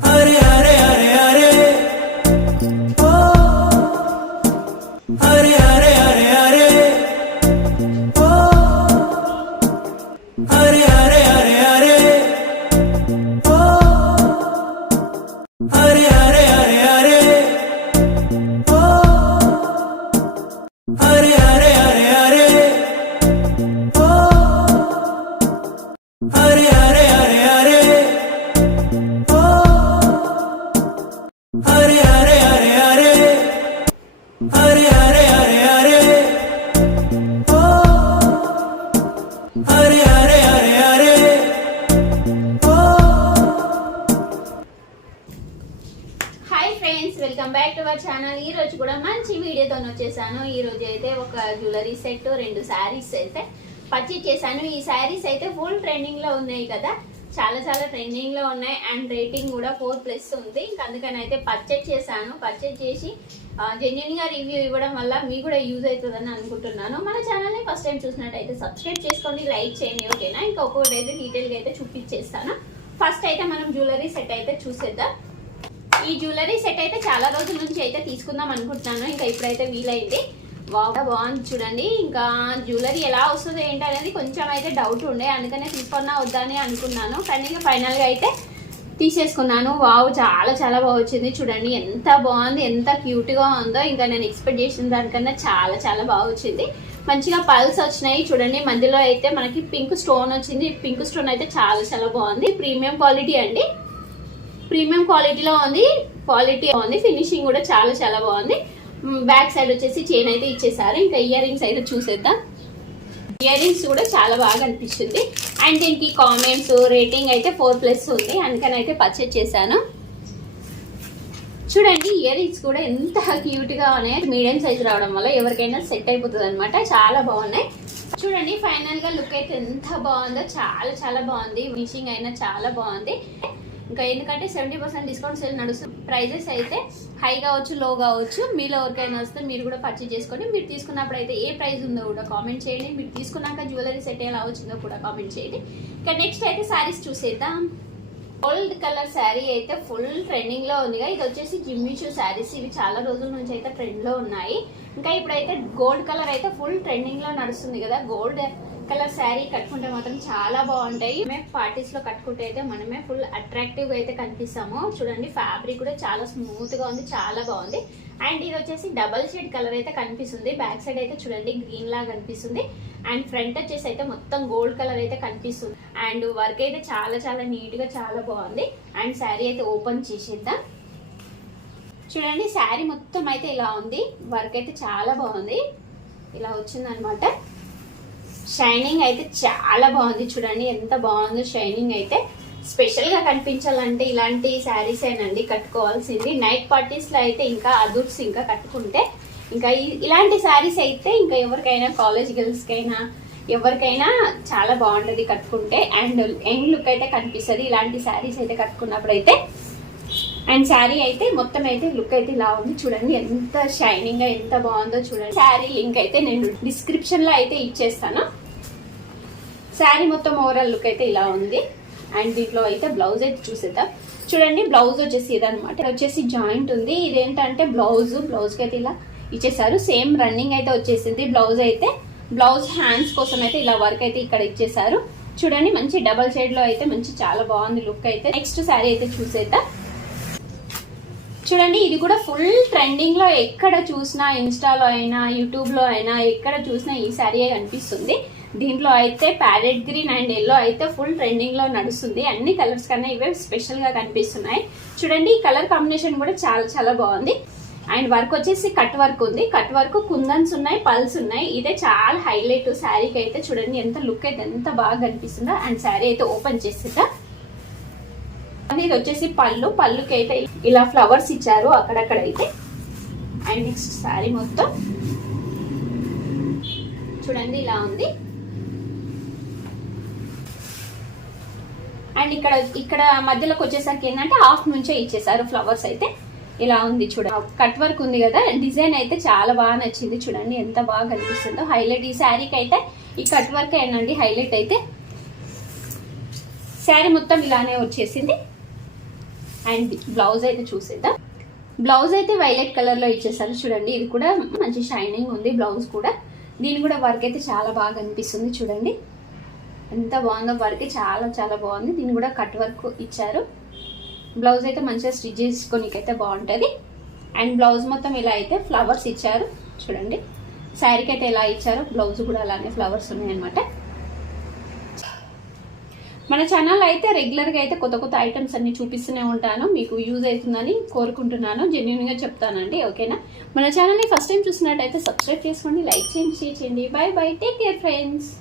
అరే అరే అరే అరే ఓ అరే అరే అరే అరే ఓ అరే అరే అరే అరే ఓ అరే అరే అరే అరే ఓ అరే అరే అరే అరే ఓ అరే అరే అరే అరే Hare Hare Hare Hare Hare Hare Hare Hare Oh Hare Hare Hare Hare Oh Hi friends, welcome back to our channel. ఈ రోజు కూడా మంచి వీడియోతో వచ్చేసాను. ఈ రోజు అయితే ఒక జ్యువెలరీ సెట్, రెండు సారీస్ అయితే పర్చేజ్ చేశాను. ఈ సారీస్ అయితే ఫుల్ ట్రెండింగ్ లో ఉన్నాయి కదా, చాలా చాలా ట్రెండింగ్ లో ఉన్నాయి అండ్ రేటింగ్ కూడా 4+ ఉంది. ఇంకా అందుకని అయితే పర్చేజ్ చేశాను. పర్చేజ్ చేసి జెన్యున్ గా రివ్యూ ఇవ్వడం వల్ల మీకు కూడా యూజ్ అవుతుందని అనుకుంటున్నాను. మన ఛానల్ ని ఫస్ట్ టైం చూసినట్టయితే సబ్స్క్రైబ్ చేసుకోండి, లైక్ చేయండి, ఓకేనా? ఇంకా ఒక్కొక్కటి అయితే డీటెయిల్ గా అయితే చూపించేస్తాను. ఫస్ట్ అయితే మనం జ్యువెలరీ సెట్ అయితే చూసేద్దాం. ఈ జ్యువెలరీ సెట్ అయితే చాలా రోజుల నుంచి అయితే తీసుకుందాం అనుకుంటున్నాను. ఇంకా ఇప్పుడైతే వీలైంది. బాగుంది చూడండి. ఇంకా జ్యువెలరీ ఎలా వస్తుందో ఏంటి అనేది కొంచెం అయితే డౌట్ ఉండే, అందుకనే తీసుకున్నా వద్దని అనుకున్నాను. కానీ ఇంకా ఫైనల్ గా అయితే తీసేసుకున్నాను. వావ్, చాలా చాలా బాగా వచ్చింది చూడండి. ఎంత బాగుంది, ఎంత క్యూట్ గా ఉందో. ఇంకా నేను ఎక్స్పెక్ట్ చేసిన దానికన్నా చాలా చాలా బాగా వచ్చింది. మంచిగా పల్స్ వచ్చినాయి చూడండి. మధ్యలో అయితే మనకి పింక్ స్టోన్ వచ్చింది. పింక్ స్టోన్ అయితే చాలా చాలా బాగుంది. ప్రీమియం క్వాలిటీ అండి, ప్రీమియం క్వాలిటీలో ఉంది. క్వాలిటీ బాగుంది, ఫినిషింగ్ కూడా చాలా చాలా బాగుంది. బ్యాక్ సైడ్ వచ్చేసి చైన్ అయితే ఇచ్చేసారు. ఇంకా ఇయర్ రింగ్స్ అయితే చూసేద్దాం. ఇయర్ రింగ్స్ కూడా చాలా బాగా అనిపిస్తుంది. అండ్ దీనికి కామెంట్స్ రేటింగ్ అయితే 4+ ఉంది, అందుకని అయితే పర్చేజ్ చేశాను. చూడండి ఇయర్ రింగ్స్ కూడా ఎంత క్యూట్ గా ఉన్నాయి. మీడియం సైజ్ రావడం వల్ల ఎవరికైనా సెట్ అయిపోతుంది అనమాట. చాలా బాగున్నాయి చూడండి. ఫైనల్ గా లుక్ అయితే ఎంత బాగుందో, చాలా చాలా బాగుంది. ఫినిషింగ్ అయినా చాలా బాగుంది. ఇంకా ఎందుకంటే 70% డిస్కౌంట్ సేల్ నడుస్తుంది. ప్రైజెస్ అయితే హై కావచ్చు, లో కావచ్చు. మీలో ఎవరికైనా వస్తే మీరు కూడా పర్చేజ్ చేసుకోండి. మీరు తీసుకున్నప్పుడు అయితే ఏ ప్రైస్ ఉందో కూడా కామెంట్ చేయండి. మీరు తీసుకున్నాక జ్యువెలరీ సెట్ ఎలా వచ్చిందో కూడా కామెంట్ చేయండి. ఇంకా నెక్స్ట్ అయితే శారీస్ చూసేద్దాం. గోల్డ్ కలర్ శారీ అయితే ఫుల్ ట్రెండింగ్ లో ఉందిగా. ఇది వచ్చేసి జిమ్మిచూ శారీస్. ఇవి చాలా రోజుల నుంచి అయితే ట్రెండ్ లో ఉన్నాయి. ఇంకా ఇప్పుడైతే గోల్డ్ కలర్ అయితే ఫుల్ ట్రెండింగ్ లో నడుస్తుంది కదా. గోల్డ్ కలర్ శారీ కట్టుకుంటే మాత్రం చాలా బాగుంటాయి. మేము పార్టీస్ లో కట్టుకుంటే అయితే మనమే ఫుల్ అట్రాక్టివ్ గా అయితే కనిపిస్తాము. చూడండి ఫ్యాబ్రిక్ కూడా చాలా స్మూత్ గా ఉంది, చాలా బాగుంది. అండ్ ఇది వచ్చేసి డబల్ షేడ్ కలర్ అయితే కనిపిస్తుంది. బ్యాక్ సైడ్ అయితే చూడండి గ్రీన్ లాగా కనిపిస్తుంది. అండ్ ఫ్రంట్ వచ్చేసి అయితే మొత్తం గోల్డ్ కలర్ అయితే కనిపిస్తుంది. అండ్ వర్క్ అయితే చాలా చాలా నీట్ గా చాలా బాగుంది. అండ్ శారీ అయితే ఓపెన్ చేసేద్దాం. చూడండి శారీ మొత్తం అయితే ఇలా ఉంది. వర్క్ అయితే చాలా బాగుంది, ఇలా వచ్చింది అనమాట. షైనింగ్ అయితే చాలా బాగుంది చూడండి, ఎంత బాగుందో షైనింగ్ అయితే. స్పెషల్ గా కనిపించాలంటే ఇలాంటి శారీస్ ఏనండి కట్టుకోవాల్సింది. నైట్ పార్టీస్ లో అయితే ఇంకా అదుర్స్ ఇంకా కట్టుకుంటే ఇంకా ఇలాంటి శారీస్ అయితే ఇంకా ఎవరికైనా కాలేజ్ గర్ల్స్ కైనా ఎవరికైనా చాలా బాగుంటది కట్టుకుంటే. అండ్ యంగ్ లుక్ అయితే కనిపిస్తుంది ఇలాంటి శారీస్ అయితే కట్టుకున్నప్పుడు అయితే. అండ్ శారీ అయితే మొత్తం అయితే లుక్ అయితే ఇలా ఉంది చూడండి, ఎంత షైనింగ్ గా ఎంత బాగుందో చూడండి. శారీ లింక్ అయితే నేను డిస్క్రిప్షన్ లో అయితే ఇచ్చేస్తాను. శారీ మొత్తం ఓవరాల్ లుక్ అయితే ఇలా ఉంది. అండ్ దీంట్లో అయితే బ్లౌజ్ అయితే చూసేద్దాం. చూడండి బ్లౌజ్ వచ్చేసి ఇదనమాట. వచ్చేసి జాయింట్ ఉంది. ఇదేంటంటే బ్లౌజ్ కి అయితే ఇలా ఇచ్చేసారు. సేమ్ రన్నింగ్ అయితే వచ్చేసింది బ్లౌజ్ అయితే. బ్లౌజ్ హ్యాండ్స్ కోసం అయితే ఇలా వర్క్ అయితే ఇక్కడ ఇచ్చేసారు. చూడండి మంచి డబల్ షేడ్ లో అయితే మంచి చాలా బాగుంది లుక్ అయితే. నెక్స్ట్ శారీ అయితే చూసేద్దాం. చూడండి ఇది కూడా ఫుల్ ట్రెండింగ్ లో, ఎక్కడ చూసినా ఇన్స్టాలో అయినా యూట్యూబ్ లో అయినా ఎక్కడ చూసినా ఈ శారీ కనిపిస్తుంది. దీంట్లో అయితే ప్యారెట్ గ్రీన్ అండ్ ఎల్లో అయితే ఫుల్ ట్రెండింగ్ లో నడుస్తుంది. అన్ని కలర్స్ కన్నా ఇవే స్పెషల్ గా కనిపిస్తున్నాయి. చూడండి ఈ కలర్ కాంబినేషన్ కూడా చాలా చాలా బాగుంది. అండ్ వర్క్ వచ్చేసి కట్ వర్క్ ఉంది. కట్ వర్క్ కుందన్స్ ఉన్నాయి, పల్స్ ఉన్నాయి. ఇదే చాలా హైలైట్ శారీకి అయితే. చూడండి ఎంత లుక్ అయితే ఎంత బాగా కనిపిస్తుందో. అండ్ శారీ అయితే ఓపెన్ చేసేదా. ఇది వచ్చేసి పళ్ళుకి అయితే ఇలా ఫ్లవర్స్ ఇచ్చారు అక్కడక్కడ అయితే. అండ్ నెక్స్ట్ శారీ మొత్తం చూడండి ఇలా ఉంది. అండ్ ఇక్కడ మధ్యలోకి వచ్చేసరికి ఏంటంటే హాఫ్ నుంచే ఇచ్చేసారు ఫ్లవర్స్ అయితే. ఇలా ఉంది చూడండి, కట్ వర్క్ ఉంది కదా. డిజైన్ అయితే చాలా బాగా నచ్చింది చూడండి, ఎంత బాగా కనిపిస్తుందో. హైలైట్ ఈ శారీకి అయితే ఈ కట్ వర్క్ ఏనండి హైలైట్ అయితే. శారీ మొత్తం ఇలానే వచ్చేసింది. అండ్ బ్లౌజ్ అయితే చూసేద్దాం. బ్లౌజ్ అయితే వైలెట్ కలర్లో ఇచ్చేసారు చూడండి. ఇది కూడా మంచి షైనింగ్ ఉంది బ్లౌజ్ కూడా. దీని కూడా వర్క్ అయితే చాలా బాగా అనిపిస్తుంది చూడండి. ఎంత బాగుందో వర్క్, చాలా చాలా బాగుంది. దీన్ని కూడా కట్ వర్క్ ఇచ్చారు. బ్లౌజ్ అయితే మంచిగా స్టిచ్ చేసుకోనికైతే బాగుంటుంది. అండ్ బ్లౌజ్ మొత్తం ఇలా అయితే ఫ్లవర్స్ ఇచ్చారు చూడండి. శారీకి అయితే ఎలా ఇచ్చారో బ్లౌజ్ కూడా అలానే ఫ్లవర్స్ ఉన్నాయన్నమాట. మన ఛానల్ అయితే రెగ్యులర్గా అయితే కొత్త కొత్త ఐటమ్స్ అన్ని చూపిస్తూనే ఉంటాను. మీకు యూజ్ అవుతుందని కోరుకుంటున్నాను, జెన్యూన్గా చెప్తానండి. ఓకేనా? మన ఛానల్ని ఫస్ట్ టైం చూసినట్టయితే సబ్స్క్రైబ్ చేసుకోండి, లైక్ చేయండి, షేర్ చేయండి. By by, take care friends.